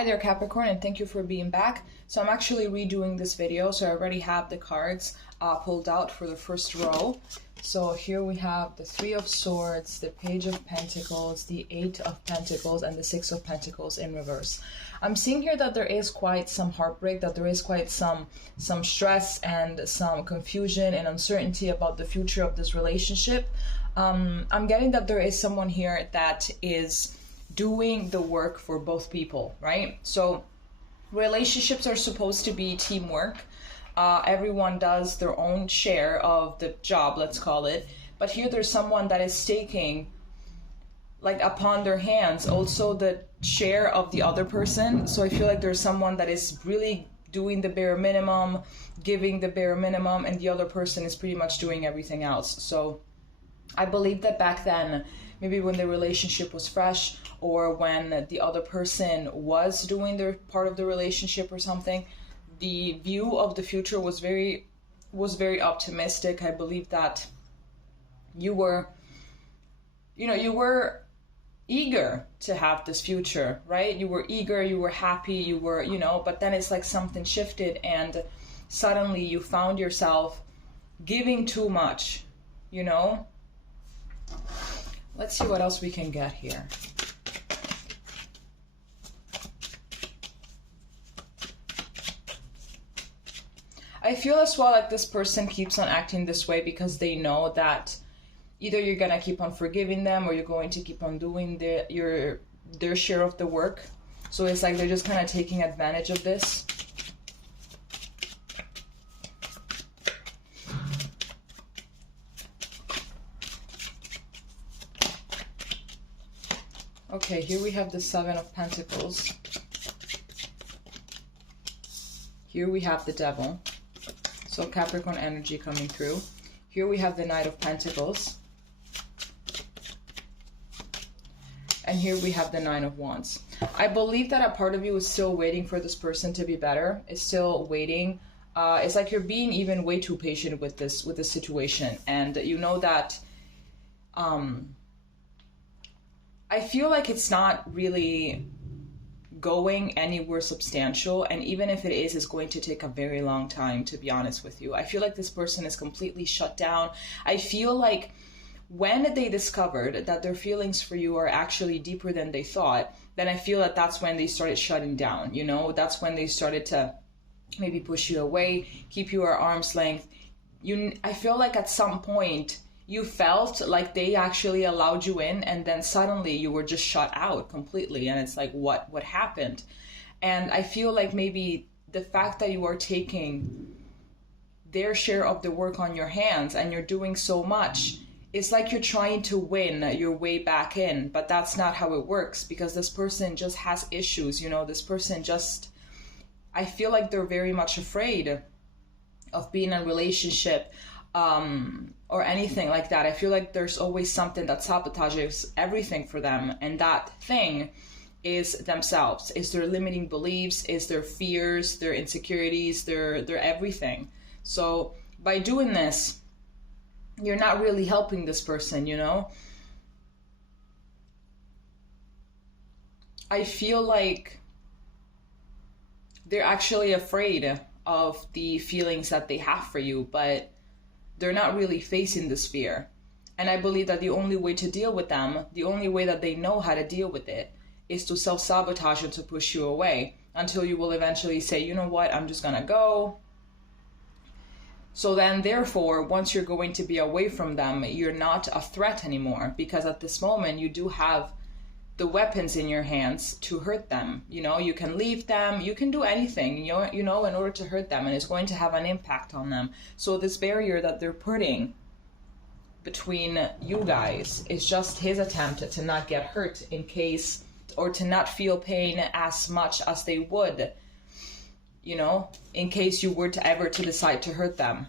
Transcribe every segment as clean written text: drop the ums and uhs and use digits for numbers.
Hi there, Capricorn, and thank you for being back. So I'm actually redoing this video, so I already have the cards pulled out for the first row. So here we have the Three of Swords, the Page of Pentacles, the Eight of Pentacles, and the Six of Pentacles in reverse. I'm seeing here that there is quite some heartbreak, that there is quite some stress and some confusion and uncertainty about the future of this relationship. I'm getting that there is someone here that is doing the work for both people, right? So relationships are supposed to be teamwork. Everyone does their own share of the job, let's call it. But here there's someone that is taking, like, upon their hands also the share of the other person. So I feel like there's someone that is really doing the bare minimum, giving the bare minimum, and the other person is pretty much doing everything else. So I believe that back then, maybe when the relationship was fresh, or when the other person was doing their part of the relationship or something, the view of the future was very optimistic. I believe that you were eager to have this future, right? You were eager, you were happy, you were, but then it's like something shifted and suddenly you found yourself giving too much, Let's see what else we can get here. I feel as well like this person keeps on acting this way because they know that either you're gonna keep on forgiving them or you're going to keep on doing their share of the work. So it's like they're just kind of taking advantage of this. Okay, here we have the Seven of Pentacles. Here we have the Devil. So Capricorn energy coming through. Here we have the Knight of Pentacles. And here we have the Nine of Wands. I believe that a part of you is still waiting for this person to be better. Is still waiting. It's like you're being even way too patient with this situation. And you know that I feel like it's not really going anywhere substantial, and even if it is, it's going to take a very long time, to be honest with you. I feel like this person is completely shut down. I feel like when they discovered that their feelings for you are actually deeper than they thought, then I feel that that's when they started shutting down, That's when they started to maybe push you away, keep you at arm's length. I feel like at some point you felt like they actually allowed you in, and then suddenly you were just shut out completely. And it's like, what happened? And I feel like maybe the fact that you are taking their share of the work on your hands and you're doing so much, it's like you're trying to win your way back in, but that's not how it works, because this person just has issues, this person just, I feel like they're very much afraid of being in a relationship, or anything like that. I feel like there's always something that sabotages everything for them, and that thing is themselves, is their limiting beliefs, is their fears, their insecurities, their everything. So by doing this, you're not really helping this person, I feel like they're actually afraid of the feelings that they have for you, but they're not really facing this fear. And I believe that the only way to deal with them, the only way that they know how to deal with it, is to self-sabotage and to push you away until you will eventually say, you know what, I'm just gonna go. So then, therefore, once you're going to be away from them, you're not a threat anymore, because at this moment you do have the weapons in your hands to hurt them. You can leave them, you can do anything, in order to hurt them, and it's going to have an impact on them. So this barrier that they're putting between you guys is just his attempt to not get hurt in case, or to not feel pain as much as they would, in case you were to ever to decide to hurt them.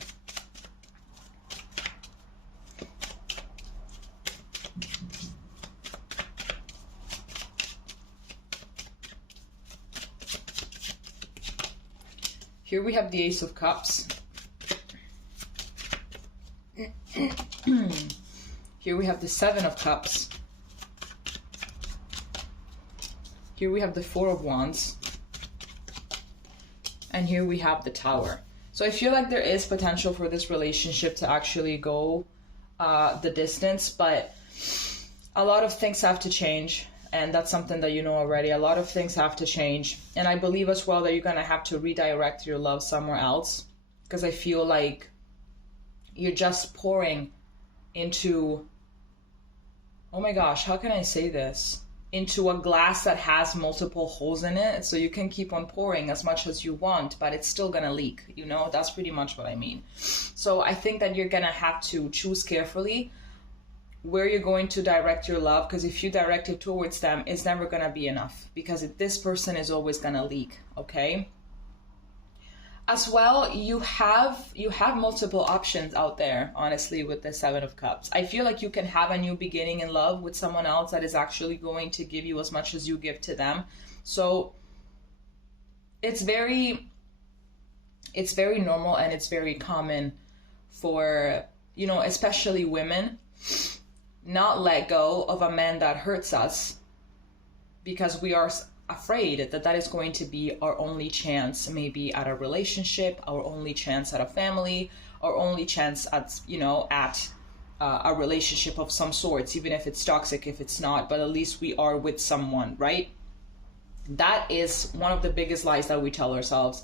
Here we have the Ace of Cups. Here we have the Seven of Cups. Here we have the Four of Wands. And here we have the Tower. So I feel like there is potential for this relationship to actually go the distance, but a lot of things have to change. And that's something that you know already. A lot of things have to change. And I believe as well that you're going to have to redirect your love somewhere else. Because I feel like you're just pouring into, oh my gosh, how can I say this? Into a glass that has multiple holes in it. So you can keep on pouring as much as you want, but it's still going to leak. You know, that's pretty much what I mean. So I think that you're going to have to choose carefully where you're going to direct your love, because if you direct it towards them, it's never going to be enough, because this person is always going to leak, okay? As well, you have multiple options out there, honestly, with the Seven of Cups. I feel like you can have a new beginning in love with someone else that is actually going to give you as much as you give to them. So it's very normal, and it's very common for, you know, especially women, not let go of a man that hurts us, because we are afraid that that is going to be our only chance, maybe at a relationship, our only chance at a family, our only chance at, you know, at a relationship of some sorts, even if it's toxic, if it's not, but at least we are with someone, right? That is one of the biggest lies that we tell ourselves.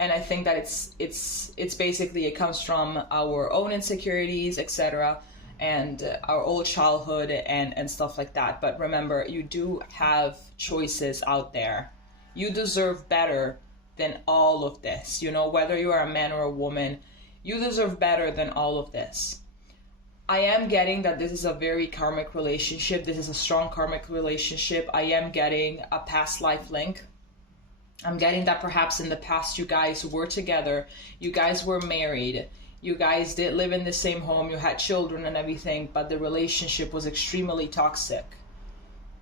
And I think that it's basically, it comes from our own insecurities, etc., and our old childhood and stuff like that. But remember, you do have choices out there. You deserve better than all of this. You know, whether you are a man or a woman, you deserve better than all of this. I am getting that this is a very karmic relationship. This is a strong karmic relationship. I am getting a past life link. I'm getting that perhaps in the past you guys were together, you guys were married, you guys did live in the same home, you had children and everything, but the relationship was extremely toxic.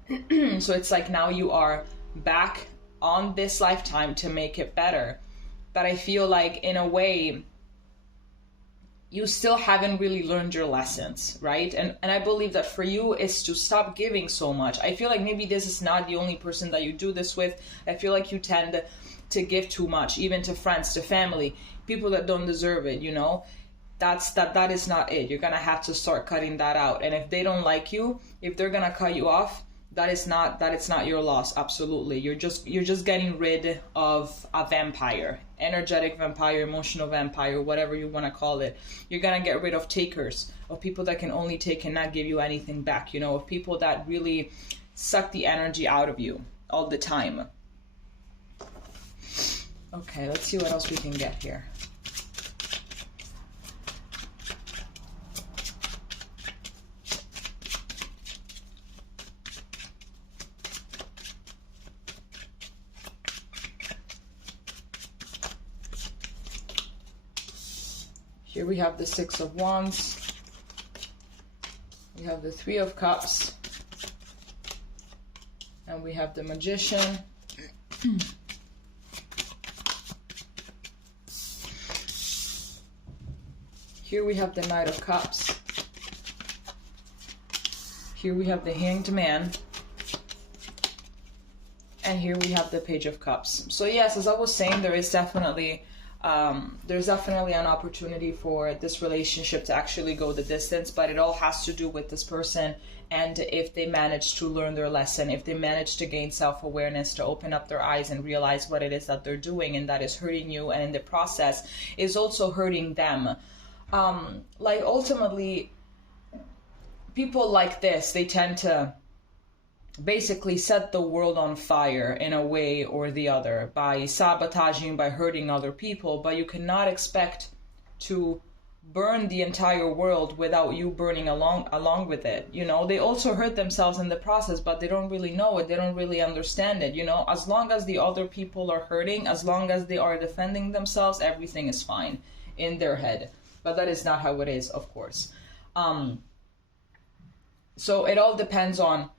So it's like now you are back on this lifetime to make it better. But I feel like in a way, you still haven't really learned your lessons, right? And I believe that for you is to stop giving so much. I feel like maybe this is not the only person that you do this with. I feel like you tend to give too much, even to friends, to family, people that don't deserve it, you know? That is not it. You're gonna have to start cutting that out. And if they don't like you, if they're gonna cut you off, that it's not your loss. Absolutely. You're just getting rid of a vampire, energetic vampire, emotional vampire, whatever you want to call it. You're going to get rid of takers, of people that can only take and not give you anything back, you know, of people that really suck the energy out of you all the time. Okay, let's see what else we can get here. Here we have the Six of Wands. We have the Three of Cups. And we have the Magician. Here we have the Knight of Cups. Here we have the Hanged Man. And here we have the Page of Cups. So yes, as I was saying, there's definitely an opportunity for this relationship to actually go the distance, but it all has to do with this person and if they manage to learn their lesson, if they manage to gain self-awareness, to open up their eyes and realize what it is that they're doing and that is hurting you, and in the process is also hurting them. Like ultimately, people like this, they tend to basically set the world on fire in a way or the other by sabotaging, by hurting other people, but you cannot expect to burn the entire world without you burning along with it. You know, they also hurt themselves in the process, but they don't really know it, they don't really understand it. You know, as long as the other people are hurting, as long as they are defending themselves, everything is fine in their head, but that is not how it is, of course. So it all depends on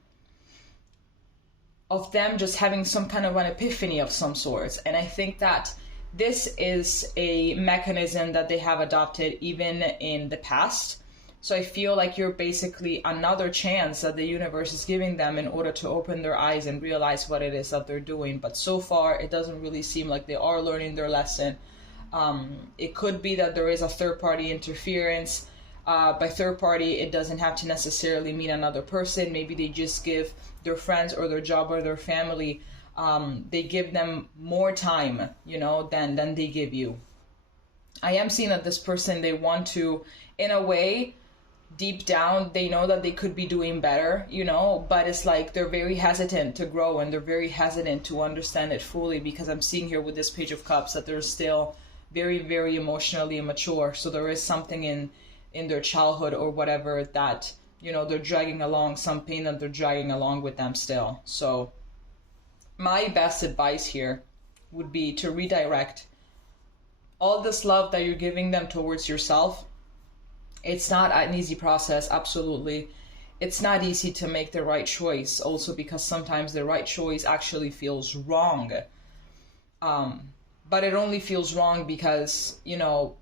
of them just having some kind of an epiphany of some sorts. And I think that this is a mechanism that they have adopted even in the past, So I feel like you're basically another chance that the universe is giving them in order to open their eyes and realize what it is that they're doing. But so far, it doesn't really seem like they are learning their lesson. It could be that there is a third-party interference. By third party, it doesn't have to necessarily mean another person. Maybe they just give their friends or their job or their family, they give them more time, you know, than they give you. I am seeing that this person, they want to, in a way, deep down, they know that they could be doing better, you know, but it's like they're very hesitant to grow and they're very hesitant to understand it fully, because I'm seeing here with this Page of Cups that they're still very, very emotionally immature. So there is something in their childhood or whatever that, you know, they're dragging along, some pain that they're dragging along with them still. So my best advice here would be to redirect all this love that you're giving them towards yourself. It's not an easy process, absolutely. It's not easy to make the right choice, also because sometimes the right choice actually feels wrong. But it only feels wrong because, you know,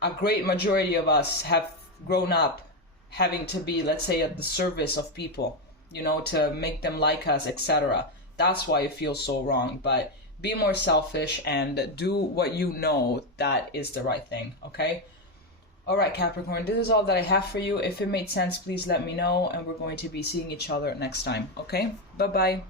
a great majority of us have grown up having to be, let's say, at the service of people, you know, to make them like us, etc. That's why it feels so wrong. But be more selfish and do what you know that is the right thing, okay? All right, Capricorn, this is all that I have for you. If it made sense, please let me know, and we're going to be seeing each other next time, okay? Bye-bye.